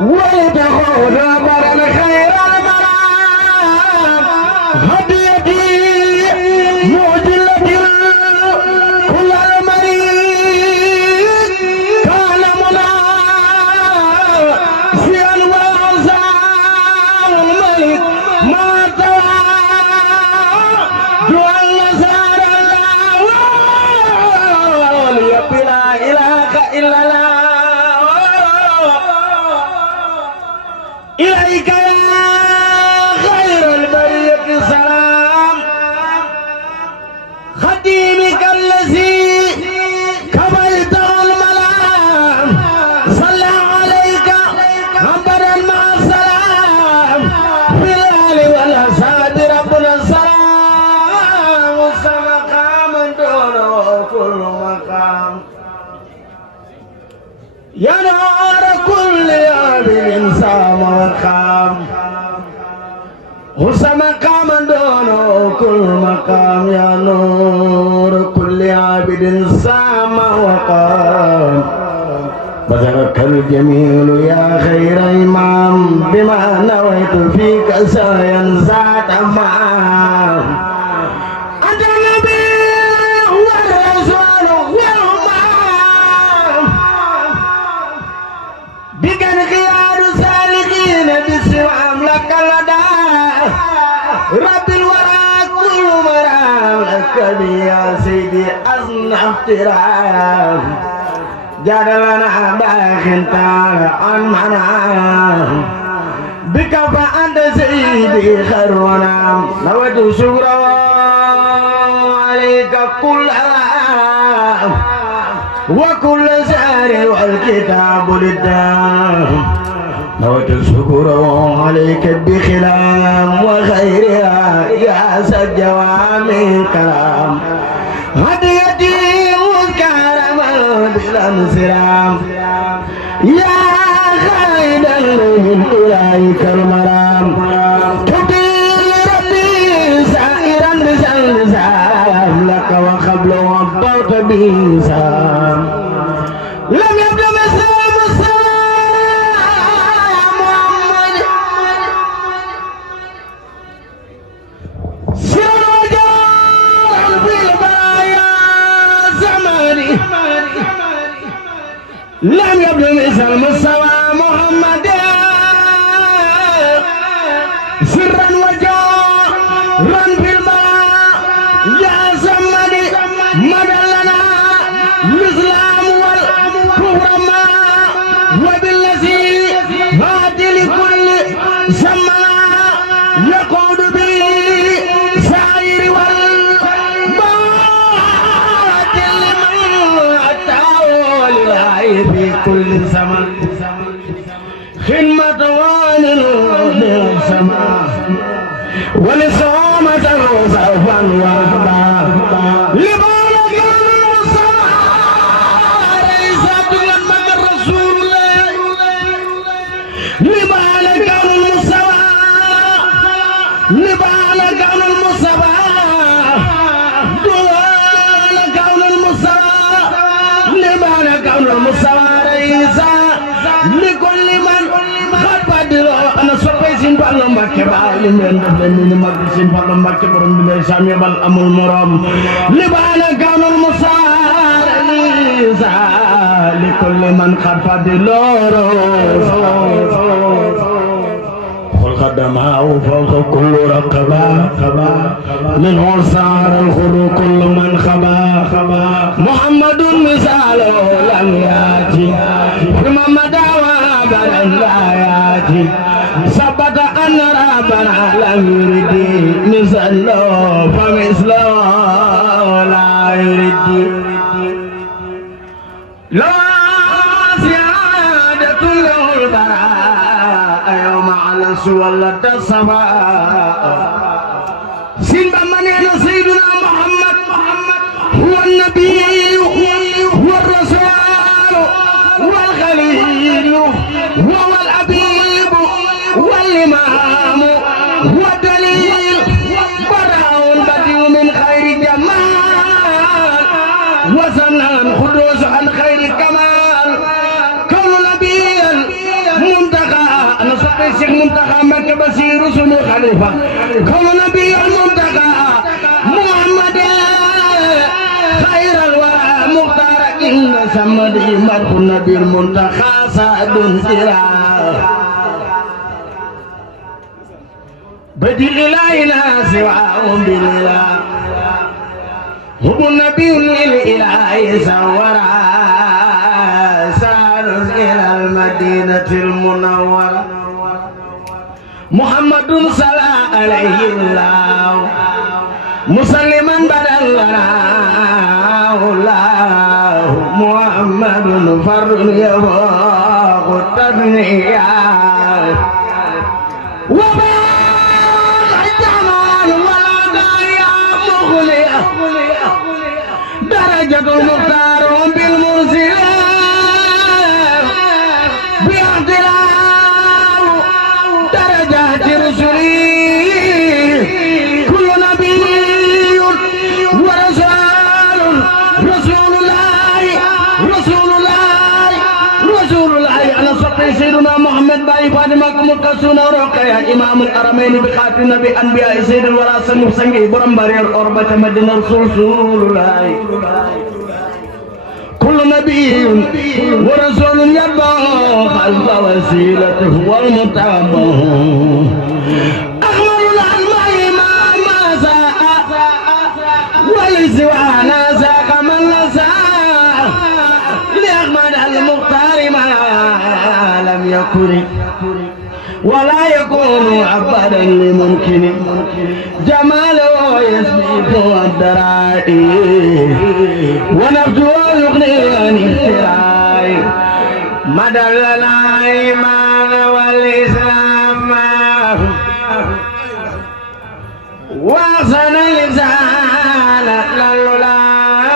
ولتكون برا خير المرام هديتي معجلة كل المريض كان مناسيا وعزام الملك ما تواجه النصار الله وليبي لا إله إلا الله إليك يا خير البرية سلام خديمك الذي كفيته الملام صلى عليك أبدا مع السلام في الآل والأصحاب ربنا السلام والسمقام دونه كل مقام يا نور كل عابد سامقام وسمقام دونه كل مقام يا نور كل عابد سامقام بذلك الجميل يا خير إمام بما نويت فيك سعيا ذات أمام أنت النبي والرسول والإمام بك خيار سالكين بالسلام لك لدى رب الورى كل مرام لك يا سيدي أصنع احترام جعل لنا باخ تعالى عن منام بك فأنت سيدي خير ونعم نويت شكرا عليك كل عام وكل سهر والكتاب للدام نويت الشكر عليك بخلام وخيرها يا سجوام الكلام هديتي والكرم بالانسلام يا خالد من إليك المرام تطيل ربي سائرا بسلسام لك وقبل وضعت بيسام لم يبدو مثل محمد سر وجاه في البرايا زماني لم يبدو مثل مستوى محمد سرا وجاهرا في الماء يا زماني مدى لنا الإسلام والكفر ما وبالذي هات لكل سماء يقود به سائر والباطل لمن أتاه لله في كل زمان خدمة والد السماء ولصومة صوفا وهبا لمن كان المصطفى ليس لما الرسول الله لمن كان المصطفى لمن كان المصطفى دون كون المصطفى لمن كان المصطفى ليس لكل من قد بدلوا أنا سوف سين بالله مكبا لمن دفلني مك سين بالله مكبا برم بلا سامي بال أمول مرام لبان كان المصار لكل من قد بدلوا خدمه فوق كل رقبة منه صار الخلو كل من خبا محمد مثاله لم ياتي محمد وابدا لا ياتي ثبت أن ربنا لم يرد مثله فمثله لا يرد لا سيادة له البراء يوم على سولة السماء سيدنا من سيدنا محمد هو النبي والرسول والخليل وهو الحبيب والإمام والدليل بدأ بديع من خير جمال وسنن خدوس عن خير كمال كون نبيا منتقى المنتقى مكة بصير سمو خليفة كون نبي المنتقى محمد خير الورى مختار إن سمدي مرخ النبي المنتقى سعد سراه بدي إلهنا سواه بالله هو النبي للإله سورا سار إلى المدينة المنورة محمد صلى عليه الله مسلما بدلنا الله محمد فرد يفوق التثنية درجة المختار بالمرسلة باعتلاء درجات رسله كل نبي ورسول رسول الله رسول الله رسول الله على صفي سيدنا محمد باي فاطمة مكسونا رقيا إمام الحرمين بخاتم نبي أنبياء سيد الورى سمو سنجي برم برير أربعة مدينة رسول الله كل نبي ورسول يتبع خلف وسيلته والمتابع أحمد الأسماء ما ساء ولسوانا ساق من نساء لأحمد المختار ما لم يكن ولا يكون أبدا لممكن جماله يسبق الدرائي ونبته يغني عن افتراء مدى لنا الإيمان والإسلام وأحسن الإنسان للعلام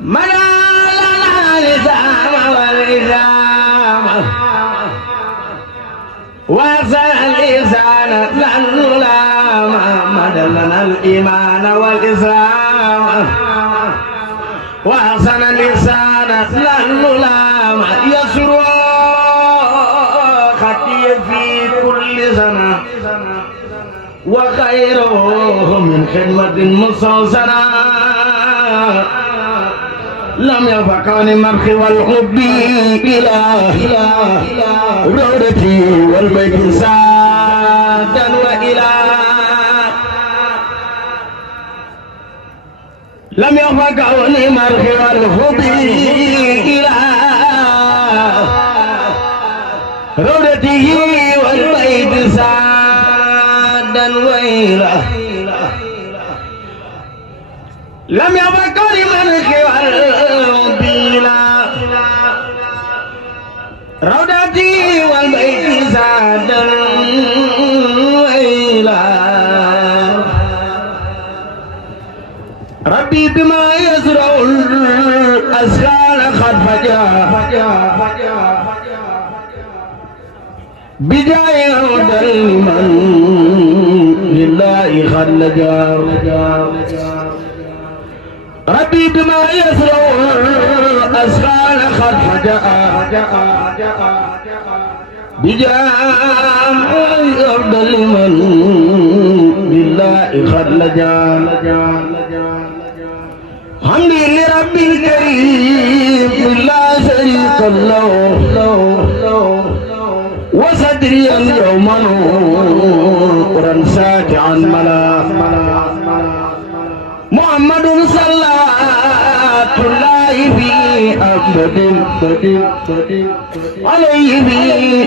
مدى لنا الإسلام والإسلام وأحسن الإنسان للعلام مدى لنا الإيمان والإسلام وأحسن الإنسان للعلام يسر خطي في كل سنة وخيره من خدمة مسلسلة لم يفقني مرخ والحب إلى رودتي والبيت سادا وإلى لم يفقني مرخ والحب إلى رودته والبيت سادا وإلى لم يفقني مرخ والحب إلى رودتي والبيت سادا وإلى ربي بما يزرع الأسرار قد فجاء بجاي هدى من لله قد لجا ربي بما يزرع الأسرار قد فجاء بجاي هدى من لله قد لجا حمدي لربي الكريم لا شريك له وصدري اليوم نورا ساطعا ملا محمد صلاة الله في أبد عليه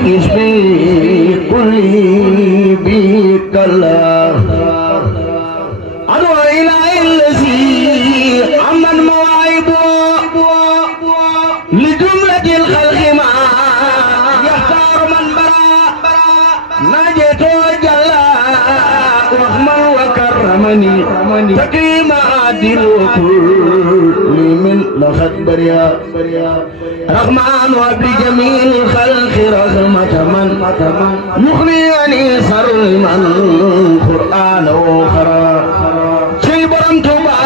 باسمه كل بك الله أدعو إلى الذي عمن مواهبه لجملة الخلق ما يختار من برا نجيت جل رحما وكرمني تكريم عادل كل من لخد بريا رحمن وبجميع الخلق رحمة من يغني عن سر من قرآن وخرا شي برم توبا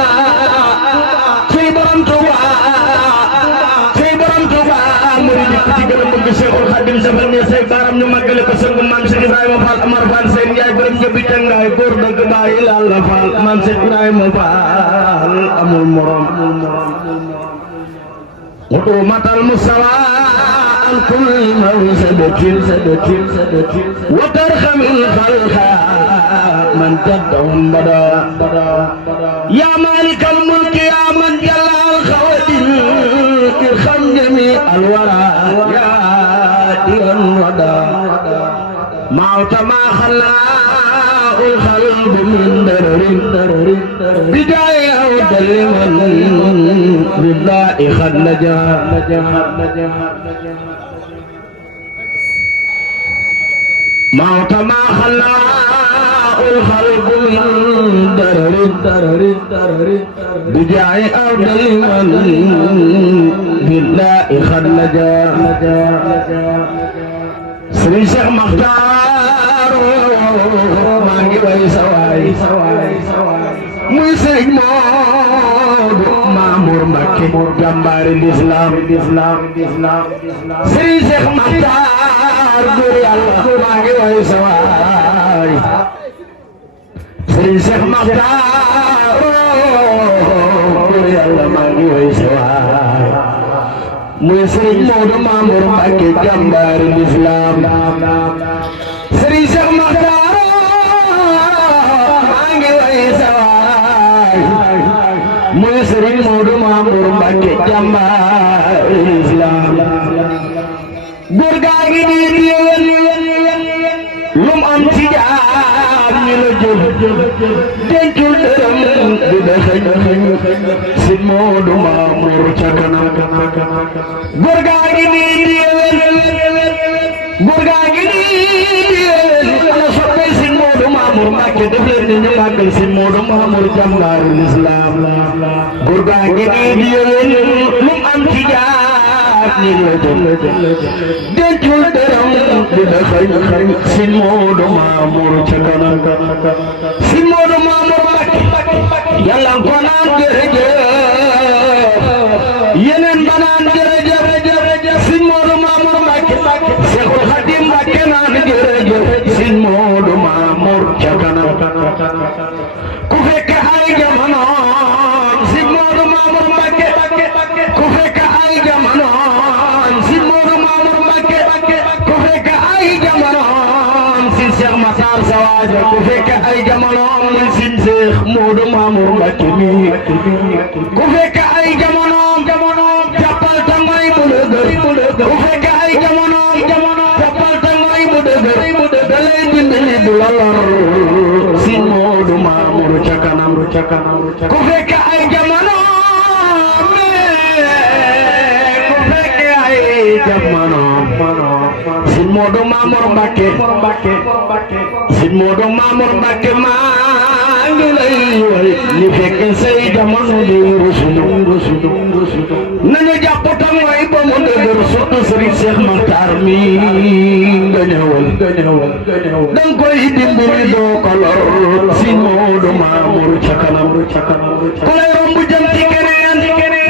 شي برم توبا شي برم توبا مريد كتير baaram ñu màggale ko sëngu maam Cheikh Ibrahima Fall Amar Fall seen yaay borom ñëbbi tëngaay góor dëgg bàyyi laal la Fall maam Cheikh Ibrahima Fall amul morom وطومة المستوى عن كل موسدة وترخم الخلق من تدعم بدا يا مالك الملك يا من جل الخواتم ارحم جميع الورى يا دير الودى موت ما خلى القلب من درر بداية دلمن بالله خد نجا موت ما خلى القلب من درر بداية دلمن بالله خد نجا سري شيخ مختار مانgi way sawaay muy Sëriñ Moodu Mamour Mbacké jàmbaari l'islam Sëriñ Cheikh Makhtar góor Yàlla maangi way sawaay Sëriñ Cheikh Makhtar góor Yàlla maangi way sawaay muy Sëriñ Moodu Mamour Mbacké jàmbaari l'islam Sëriñ Cheikh Makhtar muy Sëriñ Moodu Mamour Mbacké jàmbaari l'islam góor gaa ngi nii déwén lum am ci jaam ñu la jël dencul dërëm di dexeñ Sëriñ Moodu Mamour ca kanam góor gaa ngi nii déwén góor gaa ngi nii déwén ana soppay Sëriñ Moodu Mamour Mbacké def leen ni ñu màggal Sëriñ Moodu Mamour jàmbaari l'islam góor gaa ngi nii déwén lum am ci jaar ñi la jël dencul dërëm di dexeñ Sëriñ Moodu Mamour ca kanam Sëriñ Moodu Mamour Mbacké Yàlla ko naan jërëjëf yeneen ba naan jërëjëf Sëriñ Moodu Mamour Mbacké Seexul Xaadim Mbacké naan jërëjëf Sëriñ Moodu Mamour ca kanam ku fekk ay jamono Sëriñ Moodu Mamour Mbacké ku fekk ay jamono Sëriñ Moodu Mamour Mbacké ku fekk ay jamono Sëriñ Cheikh Makhtar Sawaja ku fekk ay jamono Sëriñ Cheikh Moodu Mamour Mbacké mi ku fekk ay jamono jàppal tangay mu dëgër ku fekk ay jamono jàppal tangay mu dëgër da lay dimbali du la lor Sëriñ Moodu Mamour ca kanam ku fekk ay jamono ku fekk ay jamono Sëriñ Moodu Mamour Mbacké Sëriñ Moodu Mamour Mbacké maa ngi lay way ni fekk say jamono di rusulu nañu jàpp tam way ba mu dëgër surtout Sëriñ Cheikh Makhtar mi nga ñëwal dang koy dimbali doo ko lor Sëriñ Moodu Mamour ca kanam ku lay romb jëm ci keneen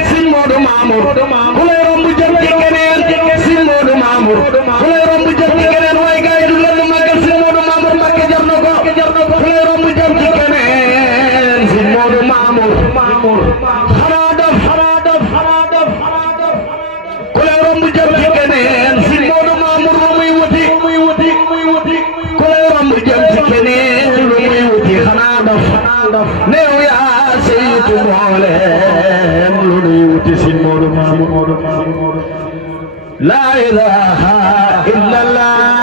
Sëriñ Moodu Mamour ku lay romb jëm ci keneen Sëriñ Moodu Mamour ku lay romb jëm ci keneen waaye gaay du la magal Sëriñ Moodu Mamour Mbacké jar na ko ku lay romb jëm ci keneen Sëriñ Moodu Mamour xanaa dof ku lay romb jëm ci keneen Sëriñ Moodu Mamour lu muy wuti ku lay romb jëm ci keneen lu muy wuti xanaa dof neew yaa saytu mboolem lu nuy wuti Sëriñ Moodu Mamour la ilaha illallah